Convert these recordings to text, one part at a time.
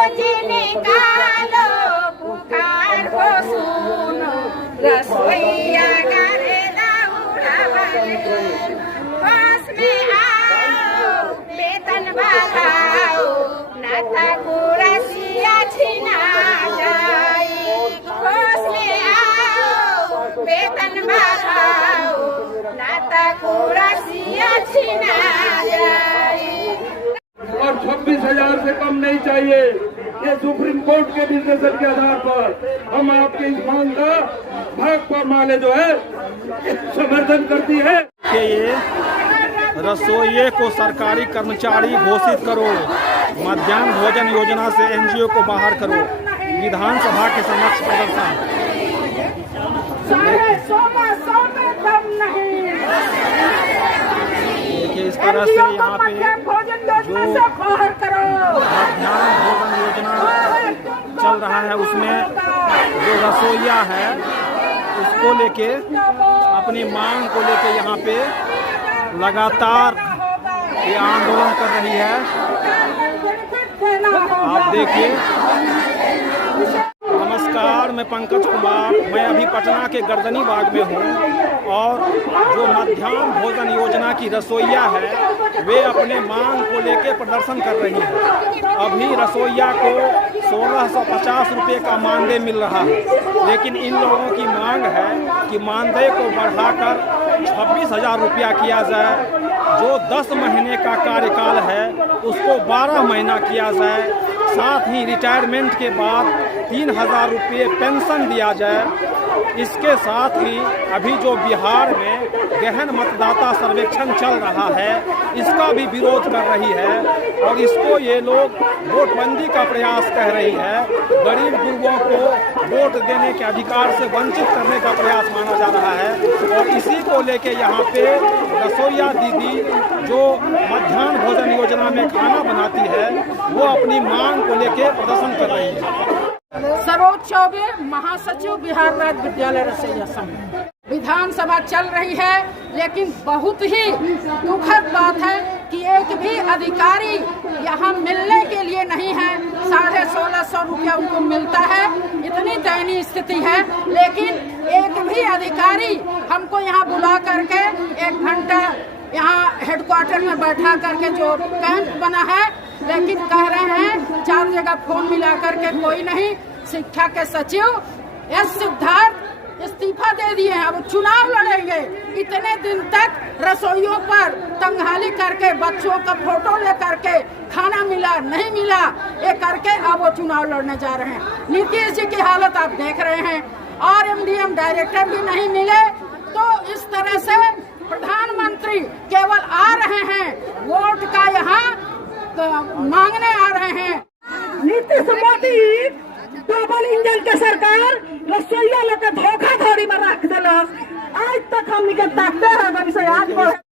खोजी निकालो पुकार को सुनो रसोईया करे दाऊरा वाले पास में आओ वेतन बढ़ाओ नाता कुरसिया छीना जाए पास में आओ वेतन बढ़ाओ नाता कुरसिया छीना जाए और 26,000 से कम नहीं चाहिए। ये सुप्रीम कोर्ट के निर्देशन के आधार पर हम आपकी इस मांग का भाकपा माले जो है समर्थन करती है कि ये रसोइये को सरकारी कर्मचारी घोषित करो, मध्याह्न भोजन योजना से एनजीओ को बाहर करो, विधानसभा के समक्ष प्रदर्शन। देखिए इस तरह से यहाँ पे जो मध्याह्न भोजन योजना चल रहा है उसमें जो रसोइया है उसको लेके अपनी मांग को लेके यहाँ पे लगातार ये आंदोलन कर रही है। आप देखिए। नमस्कार, मैं पंकज कुमार, मैं अभी पटना के गर्दनी बाग में हूँ और जो मध्याह्न भोजन योजना की रसोइया है वे अपने मांग को लेकर प्रदर्शन कर रही है। अभी रसोइया को 1650 रुपये का मानदेय मिल रहा है, लेकिन इन लोगों की मांग है कि मानदेय को बढ़ाकर 26,000 रुपया किया जाए। जो 10 महीने का कार्यकाल है उसको 12 महीना किया जाए। साथ ही रिटायरमेंट के बाद 3,000 रुपये पेंशन दिया जाए। इसके साथ ही अभी जो बिहार में गहन मतदाता सर्वेक्षण चल रहा है इसका भी विरोध कर रही है और इसको ये लोग वोटबंदी का प्रयास कह रही है। गरीब गुरुओं को वोट देने के अधिकार से वंचित करने का प्रयास माना जा रहा है और इसी को लेके यहाँ पे रसोइया दीदी जो मध्याह्न भोजन योजना में खाना बनाती है वो अपनी मांग को लेके प्रदर्शन कर रही है। सरोज चौबे, महासचिव बिहार राज्य विद्यालय रसोइया संघ। विधानसभा चल रही है लेकिन बहुत ही दुखद बात है कि एक भी अधिकारी यहाँ मिलने के लिए नहीं है। 1650 रुपया उनको मिलता है, इतनी दयनीय स्थिति है। लेकिन एक भी अधिकारी हमको यहाँ बुला करके 1 घंटा यहाँ हेडक्वार्टर में बैठा करके जो कैंप बना है, लेकिन कह रहे हैं 4 जगह फोन मिला करके कोई नहीं। शिक्षा के सचिव एस सिद्धार्थ इस्तीफा दे दिए हैं, अब चुनाव लड़ेंगे। इतने दिन तक रसोइयों पर तंगहाली करके बच्चों का फोटो ले करके खाना मिला नहीं मिला ये करके अब वो चुनाव लड़ने जा रहे हैं। नीतीश जी की हालत आप देख रहे हैं और एमडीएम डायरेक्टर भी नहीं मिले। तो इस तरह से प्रधानमंत्री केवल आ रहे हैं, वोट का यहाँ मांगने आ रहे हैं। नीतीश मोदी डबल इंजन के सरकार रसोइया लोग के धोखाधड़ी में रख दिलस। आज तक हम ताकते हैं, आज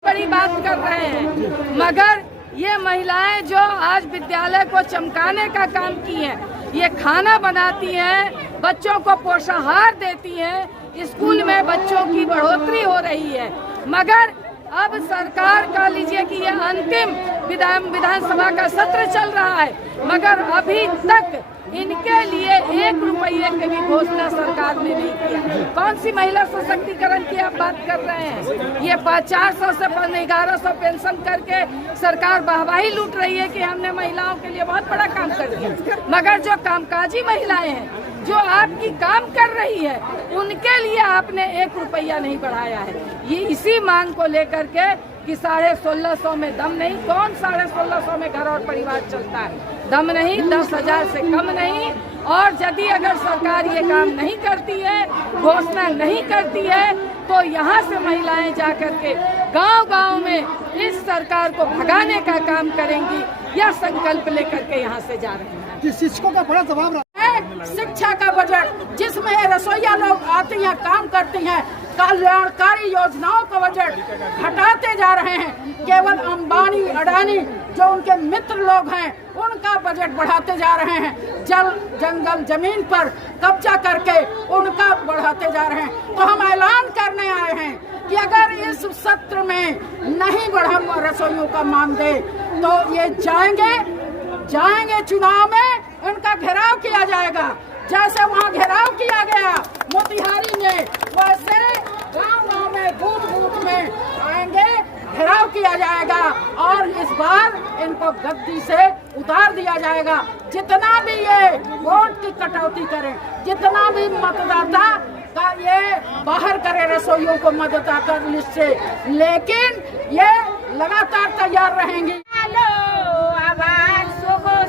बड़ी बात कर रहे हैं, मगर ये महिलाएं जो आज विद्यालय को चमकाने का काम की हैं, ये खाना बनाती हैं, बच्चों को पोषाहार देती हैं, स्कूल में बच्चों की बढ़ोतरी हो रही है। मगर अब सरकार का लीजिए कि ये अंतिम विधानसभा का सत्र चल रहा है, मगर अभी तक इनके लिए 1 रुपये की भी घोषणा सरकार ने नहीं किया। कौन सी महिला सशक्तिकरण की आप बात कर रहे हैं? ये 400 से 1100 पेंशन करके सरकार वाहवाही लूट रही है कि हमने महिलाओं के लिए बहुत बड़ा काम कर दिया। मगर जो कामकाजी महिलाएं हैं जो आपकी काम कर रही है उनके लिए आपने 1 रुपया नहीं बढ़ाया है। ये इसी मांग को लेकर के कि 1650 में दम नहीं। कौन 1650 में घर और परिवार चलता है? दम नहीं, 10,000 से कम नहीं। और यदि अगर सरकार ये काम नहीं करती है, घोषणा नहीं करती है, तो यहाँ से महिलाएं जाकर के गांव-गांव में इस सरकार को भगाने का काम करेंगी। यह संकल्प लेकर के यहाँ से जा रहे हैं। शिक्षकों का बड़ा दबाव शिक्षा का बजट जिसमें रसोइया लोग आती हैं, काम करती हैं, कल्याणकारी योजनाओं का बजट घटाते जा रहे हैं। केवल अंबानी अडानी जो उनके मित्र लोग हैं उनका बजट बढ़ाते जा रहे हैं। जल जंगल जमीन पर कब्जा करके उनका बढ़ाते जा रहे हैं। तो हम ऐलान करने आए हैं कि अगर इस सत्र में नहीं बढ़ा रसोइयों का मानदेय तो ये जाएंगे चुनाव में उनका घेराव किया जाएगा। जैसे वहाँ घेराव किया गया मोतिहारी में, वैसे गांव-गांव में, बूथ-बूथ में आएंगे, घेराव किया जाएगा और इस बार इनको गद्दी से उतार दिया जाएगा। जितना भी ये वोट की कटौती करें, जितना भी मतदाता का ये बाहर करे रसोइयों को मतदाता लिस्ट से, लेकिन ये लगातार तैयार रहेंगी। हेलो आवाज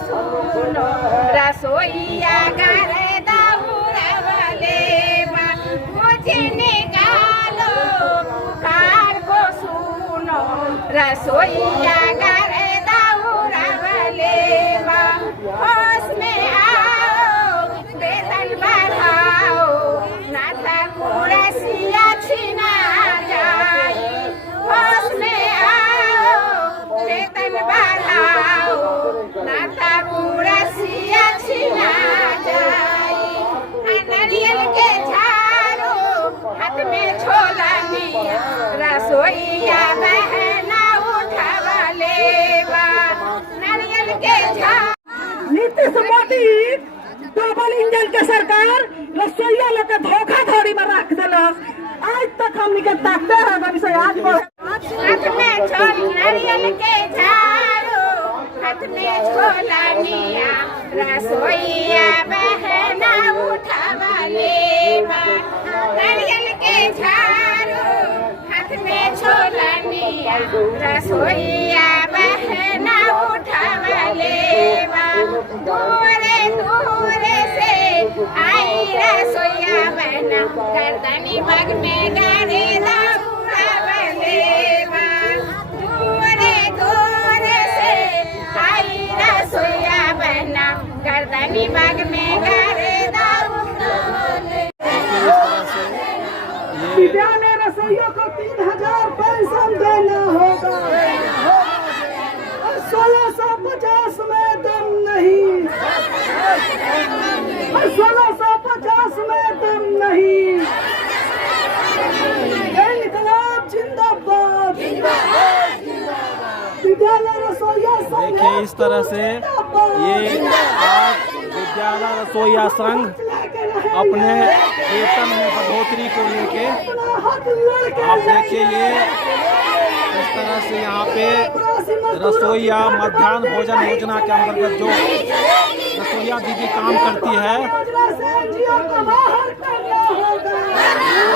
सुनो रसोईया करे दाऊरा वाले मुझे निकालो पुकार को सुनो रसोईया करे दाऊरा वाले होश में आओ वेतन बढ़ाओ नाता कुरसिया छीना जाए होश में आओ वेतन बढ़ाओ नाता कुरसिया छीना जाए नारियल के झाड़ो हाथ में छोला निया रसोईया बहना उठावा लेवा नारियल के झाड़ नीतीश मोदी डबल इंजन के सरकार रसोईया लोग के धोखाधड़ी में रख दिलक। आज तक हमनी के ताकते हैं बनी से आज हाथ में छोल नारियल के झाड़ो हाथ में छोला निया रसोईया बहना उठावा लेवा नारियल के झाड़ो हाथ में छोला निया रसोईया बहना उठावा लेवा दूरे दूरे से आई रसोईया बहना गर्दनी बाग में गारे दाऊरा लेवा दूरे दूरे से आई रसोईया बहना गर्दनी बाग में गारे विद्यालय रसोइयों को 3000 पेंशन देना होगा और 1650 में दम नहीं, और 1650 में दम नहीं। इनकलाब जिंदाबाद, विद्यालय रसोइया संघ। देखिए इस तरह से ये आज विद्यालय रसोइया संघ अपने वेतन में बढ़ोतरी को लेके आप देखिए ये इस तरह से यहाँ पे रसोइया मध्याह्न भोजन योजना के अंतर्गत जो रसोइया दीदी काम करती है वो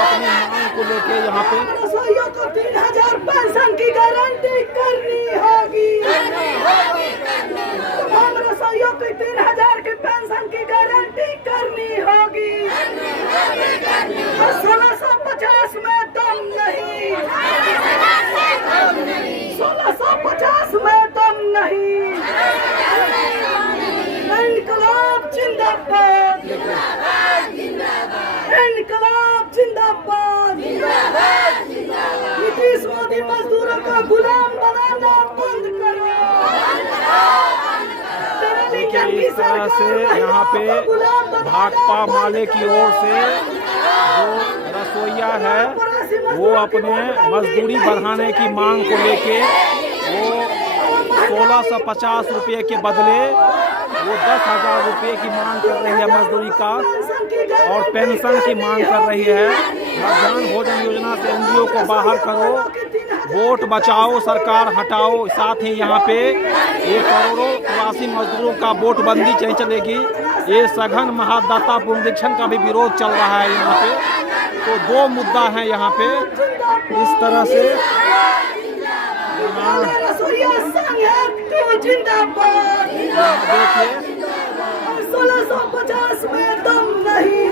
अपनी मांग को लेके यहाँ पे रसोइयों को 3000 पेंशन की गारंटी करनी होगी। हम रसोइयों को 3000 की पेंशन की गारंटी करनी होगी। 1650 में दम नहीं, 1650 में दम नहीं। इनकलाब जिंदाबाद, इनकलाब जिंदाबाद। नीतीश मोदी मजदूरों का गुलाम बनाना बंद करो। देखिए इस तरह से यहाँ पे भाकपा माले की ओर से जो रसोइया है वो अपने मजदूरी बढ़ाने की मांग को लेके वो 1650 रुपये के बदले वो 10,000 रुपये की मांग कर रही है मजदूरी का और पेंशन की मांग कर रही है। मध्याह्न भोजन योजना से एनजीओ को बाहर करो, वोट बचाओ सरकार हटाओ। साथ ही यहाँ पे ये करोड़ों प्रवासी मजदूरों का वोट बंदी नहीं चलेगी। ये सघन महादाता पुनरीक्षण का भी विरोध चल रहा है यहाँ पे। तो दो मुद्दा है यहाँ पे इस तरह से देखिए 1650 में दम नहीं,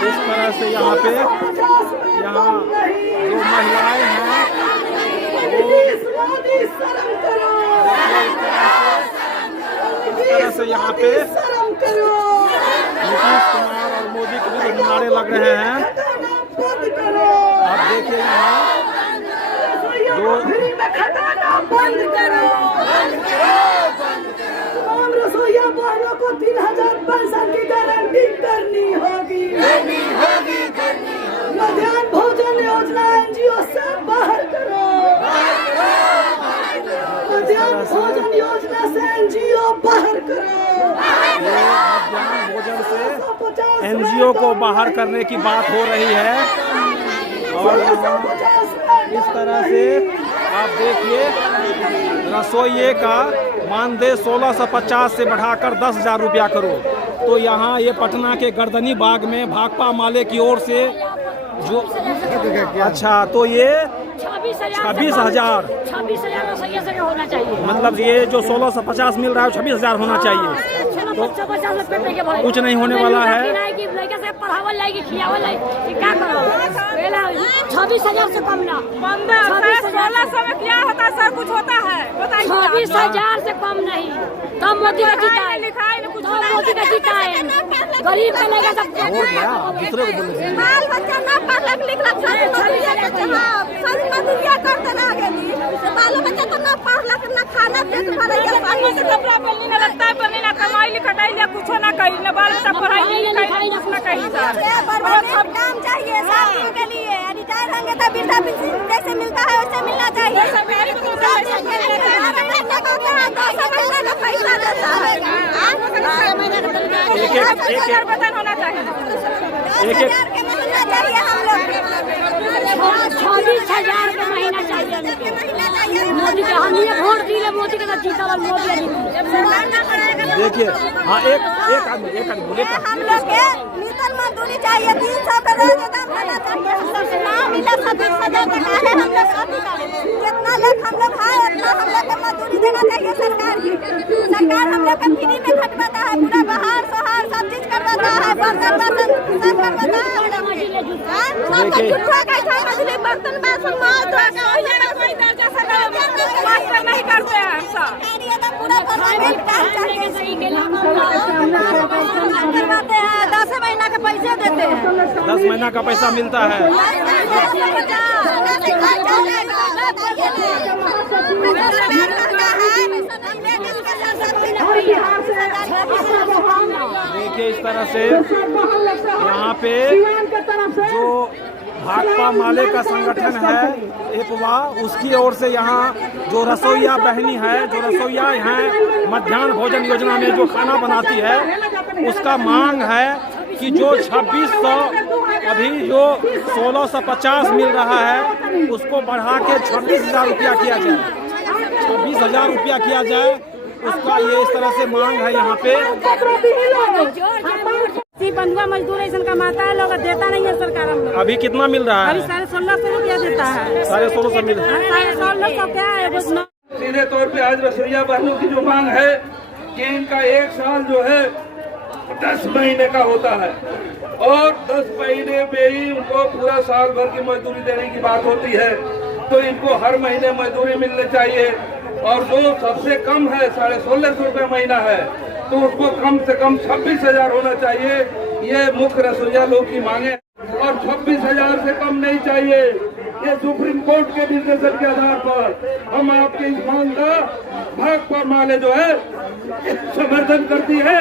इस तरह से यहाँ पे यहाँ जो महिलाएं हैं नीतीश मोदी शर्म करो, इस तरह से यहाँ पे शर्म करो। नीतीश कुमार और मोदी के भी नारे लग रहे हैं। बंद करो, आप देखिए यहाँ जो फ्री में खटाना बंद करो। तमाम रसोइया बहनों को 3000 पेंशन की गारंटी करनी होगी। मध्याह्न भोजन योजना एनजीओ से बाहर करो। मध्याह्न भोजन योजना से एनजीओ बाहर करो। एनजीओ को बाहर करने की बात हो रही है। और इस तरह से आप देखिए रसोइये का मानदेय 1650 से बढ़ाकर 10,000 रुपया करो। तो यहाँ ये पटना के गर्दनी बाग में भाकपा माले की ओर से जो अच्छा तो ये 26,000 रसोइया से होना चाहिए। मतलब ये जो 1650 मिल रहा है 26,000 होना चाहिए। तो कुछ नहीं होने वाला है। 26,000 से कम ना 1600 में क्या होता है सर? कुछ होता है? 26,000 से कम नहीं। तब मोदी का जीता है, मोदी का जीता है। गरीब का लेगा सब दूसरे को बोले बाल बच्चा ना पढ़लक लिखलक मजदूरिया करते रह गेली। बाल बच्चा तो ना पढ़लक ना खाना पेट भरैया पानी से कपड़ा पहनने ना लगता है बने ना कमाई लिखटाई ना कुछ ना कही ना बाल बच्चा पढ़ाई लिखाई ना कहीं सर। सब काम चाहिए साथियों के लिए। रिटायर होंगे तो वृद्धा पेंशन जैसे मिलता है वैसे मिलना चाहिए। पैसा देता है एक वेतन होना चाहिए। 26,000 का महीना चाहिए। मोदी के हम ये वोट दिए, मोदी के साथ जीता मोदी। देखिए हाँ एक आदमी बोले हम लोग के न्यूनतम मजदूरी चाहिए 300 का रोज दाम होना चाहिए। ना मिला 26,000 तक है। हम लोग जितना लोग हम लोग है उतना हम लोग को मजदूरी देना चाहिए सरकार की। सरकार हम लोग को फ्री में खटवाता है, पूरा बाहर सोहर सब चीज करवाता है, बर्तन बासन सब करवाता है। बर्तन बासन कोई दर्जा से मास्टर नहीं करते हैं सब। करवाते हैं 10 महीना का पैसे देते हैं। 10 महीना का पैसा मिलता है। देखिए इस तरह से यहाँ पे जो भाकपा माले का संगठन है एपवा, उसकी ओर से यहाँ जो रसोइया बहनी है, जो रसोइया यहाँ मध्याह्न भोजन योजना में जो खाना बनाती है, उसका मांग है कि जो 2600 अभी जो 1650 मिल रहा है उसको बढ़ा के 26,000 रुपया किया जाए। 26,000 रुपया किया जाए उसका ये इस तरह से मांग है यहाँ पे। बंधुआ मजदूर ऐसा कमाता है, लोग देता नहीं है सरकार। हम लोग अभी कितना मिल रहा है? अभी 1650 रुपया देता है। 1650 मिल रहा है। 1650 क्या है? सीधे तौर पे आज रसोइया बहनों की जो मांग है कि इनका 1 साल जो है 10 महीने का होता है और 10 महीने में ही उनको पूरा साल भर की मजदूरी देने की बात होती है। तो इनको हर महीने मजदूरी मिलनी चाहिए और जो सबसे कम है 1650 रुपये महीना है तो उसको कम से कम 26,000 होना चाहिए। ये मुख्य रसोइया लोग की मांगे और 26,000 से कम नहीं चाहिए। ये सुप्रीम कोर्ट के निर्देशन के आधार पर हम आपकी इस मांग का भाकपा माले जो है समर्थन करती है।